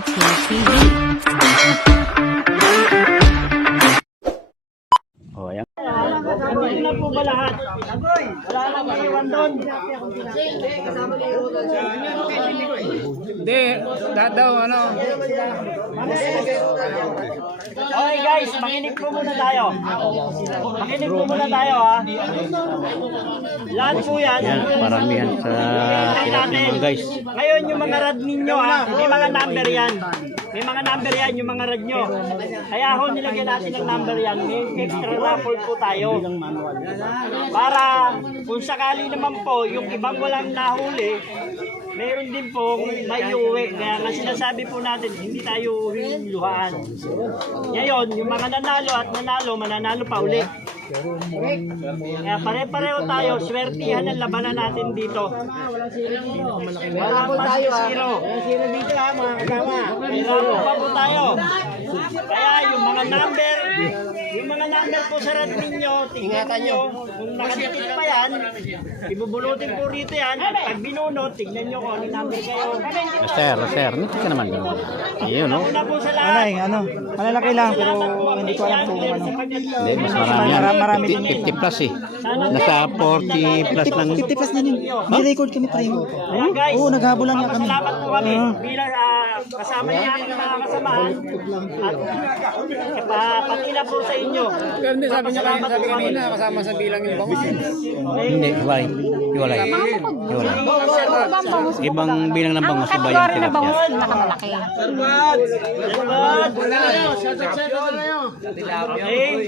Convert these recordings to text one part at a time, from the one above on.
TV. Oh, ayan. Hindi na po ba lahat? Wala lang maiwan doon. Hindi, daw ano. Okay guys, makinig po muna tayo. Makinig po muna tayo ha. Lahat po yan. Ayan, paramihan sa tilapia mga guys. Ngayon yung mga rad ninyo ha, may mga number yan. May mga number yan yung mga rad nyo. Kaya ho nilagyan natin ng number yan. May extra raffle po tayo. Para kung sakali naman po yung ibang walang nahuli, meron din po may uwi. Kaya nga sinasabi po natin, hindi tayo luhaan. Ngayon, yung mga nanalo at nanalo, mananalo pa uli. Kaya pare-pareho tayo, swertihan ang labanan natin dito. Wala pa si zero. Zero dito ha, mga kasama. Zero pa po tayo. Kaya yung mga number po sa rad ninyo, tingnan nyo. Kung nakadikit pa yan, ibubulutin po rito yan. At pag binunod, tingnan nyo kung ano number kayo. Sir, nito ka naman yun. Ayun, no? Una po sa lahat. Malalaki lang pero hindi ko alam kung ano. Hindi, mas marami yan. 50 plus eh. Nasa 40 plus lang. 50 plus na din. May record kami tayo. Ayan guys, Oo, naghabulan nga kami. salamat po kami bilang kasama niya aking mga kasamahan at patila po sa inyo. Pero hindi, sabi kanina, kasama sa bilang yung bangus. Hindi, hiwalay. Ibang bilang ng bangus, iba yung tilapia. Nakamalaki.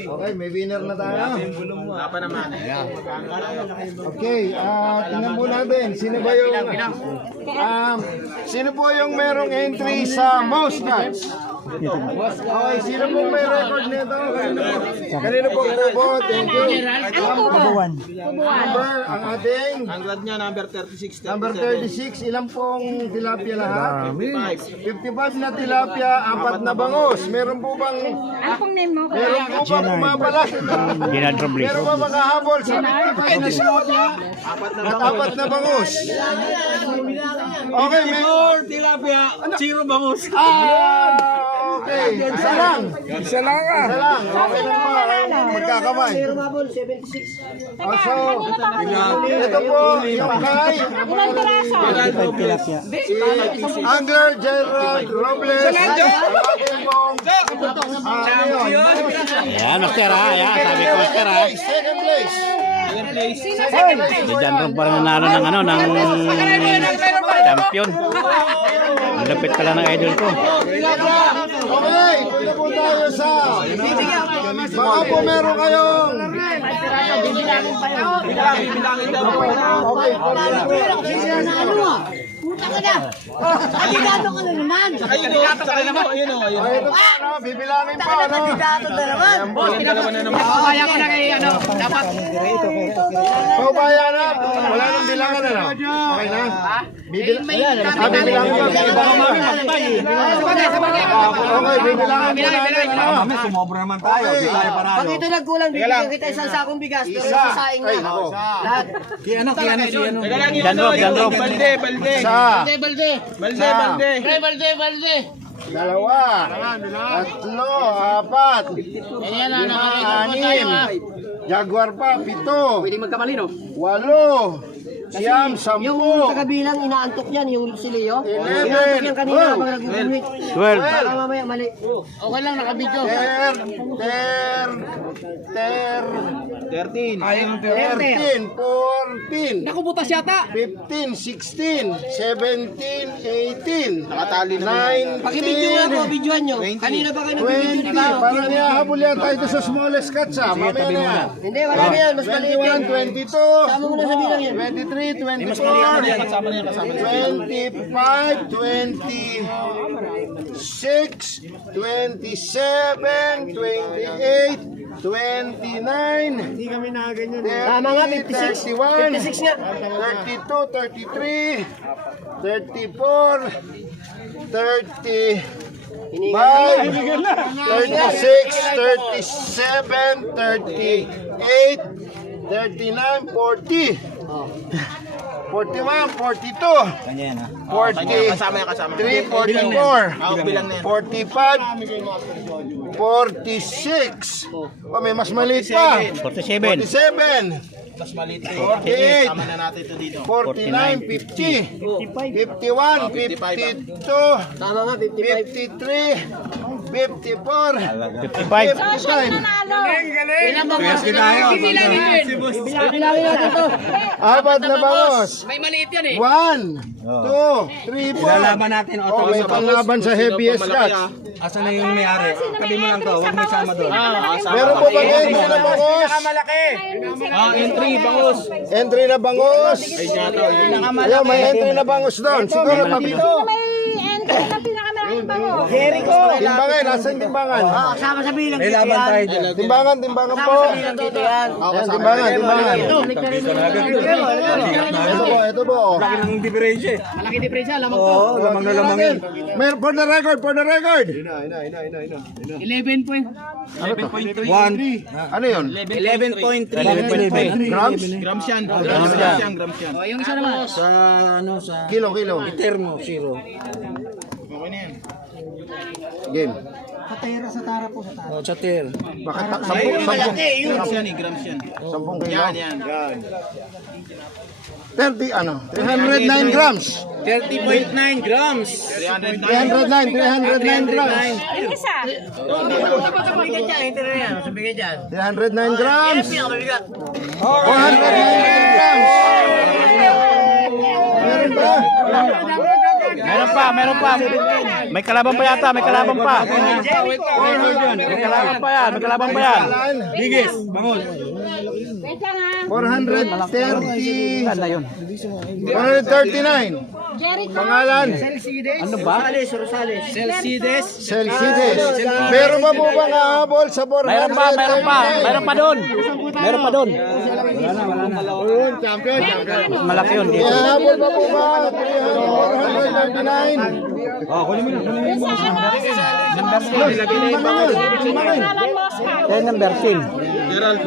Okay, may winner na tayo. Okay, tingnan po natin. Sino po yung merong entry sa mouse cards? Okay, sino po may record nito? Kanino po? Thank you. Number, ang ating? Number 36. Number 36, ilang pong tilapia lahat? 55 na tilapia, 4 na bangus. Meron po bang... Ano pong name mo? Meron po bang bumabalas? Ginad Robles. Meron ba makahabol sa 55 at 4 na bangus? Okay, may... Tilapia, zero bangus. Okay, isa lang. Isa lang ka. Isa lang. Okay lang pa. Magkakamay. So, ito po yung kay Ilang piraso? Under Gerald Robles. Ating pong Ayan, master ha. Ayan, sabi ko master ha. second place. Si John Rob parang nanalo ng ano, ng champion. Ang lapit ka lang ng idol ko. Okay, punta po tayo sa baka po meron kayong Kandidato ka na naman. Kandidato ka rin naman. Ayun o. ito po, bibilangin po. Kandidato na naman. Kaya ko na kay ano. Dapat. Paubaya na. Wala nang bilangan na. Okay na? Bibilangin pa. Okay, bibilangin na. Kami, sumobra naman tayo. Pag ito nagkulang, bibigyan kita isang sakong bigas. Pero sasaing na. Lahat. Kaya ano. John Rob. Balde. Dalawa, tatlo, apat, lima, anim, Jaguar pa, 7. Pwede magkamali no? 8, siyam, 10, Yung tagabilang inaantok yan, yung si Leo. 11, Inaantok yan kanina pag nag-uwit. 12. Baka mamaya mali. Okay lang, nakabidyo. 13, 14, Naku, butas yata. 15, 16, 17, 18, Nakatali na. 19, Pakibidyo nga po, bidyoan nyo. Kanina ba kayo nagbibidyo, di 20, ba? parang niyahabol yan tayo ito sa smallest cuts ha. Mamaya na yan. Hindi, wala na yan. Mas maliit yan. 21, 22, Sama mo na sa bilang yan. 23, 24, 25, 26, 27, 28, 29, Tama nga, 56. 31, 56 nga. 32, 33, 34, 30, 5, 36, 37, 38, 39, 40. 41, 42, 43, 44, 45, 46. Oh, may mas maliit pa. 47. 47. 48, 49, 50, 51, 52, Tama nga, 55. 53, 54, 55. 55. Ilan ba mga Bilangin natin to. Apat na bangos. May maliit yan eh. 1, 2, 3, 4. Ilalaban natin. Oh, may panglaban sa heaviest catch. Asan na yung may-ari? Tabi mo lang to. Huwag mo isama doon. Meron po ba entry na bangos? Entry na bangos. Ayun, may entry na bangos doon. Siguro mabito. Timbangan, nasan timbangan? Kasama sa bilang May laban tayo dyan. Timbangan po. Bilang dito yan. Ayan, timbangan. Ito po. Laki ng diferensya eh. Malaki diferensya, lamang to. Oo, lamang na lamang yun. Meron for the record. 11 point. 1. Ano yun? 11.3. Grams? O, yung isa naman. Sa ano sa Kilo. termo, 0. Game. O, sa ter. Baka 10 kilo. 30 ano? 309 grams. 30.9 grams. 309 grams. Yung isa. 309 grams. 409 grams. Meron ba? Meron pa. May kalaban pa yata, may kalaban pa. May kalaban pa yan. Bigis, bangol. Wait lang ha. 430. Saan na yun? 439. Jericho. Pangalan? Ano ba? Celsides. Meron ba po bang hahabol sa 439? Meron pa doon. Champion. Malaki yun. May hahabol ba po ba? 439. Yung sa ano? Pangalan mo, Oscar. Yan ang Bersin. Thank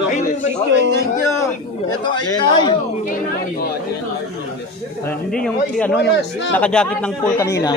you. Ito ay kay. Hindi yung naka-jacket ng pool kanina.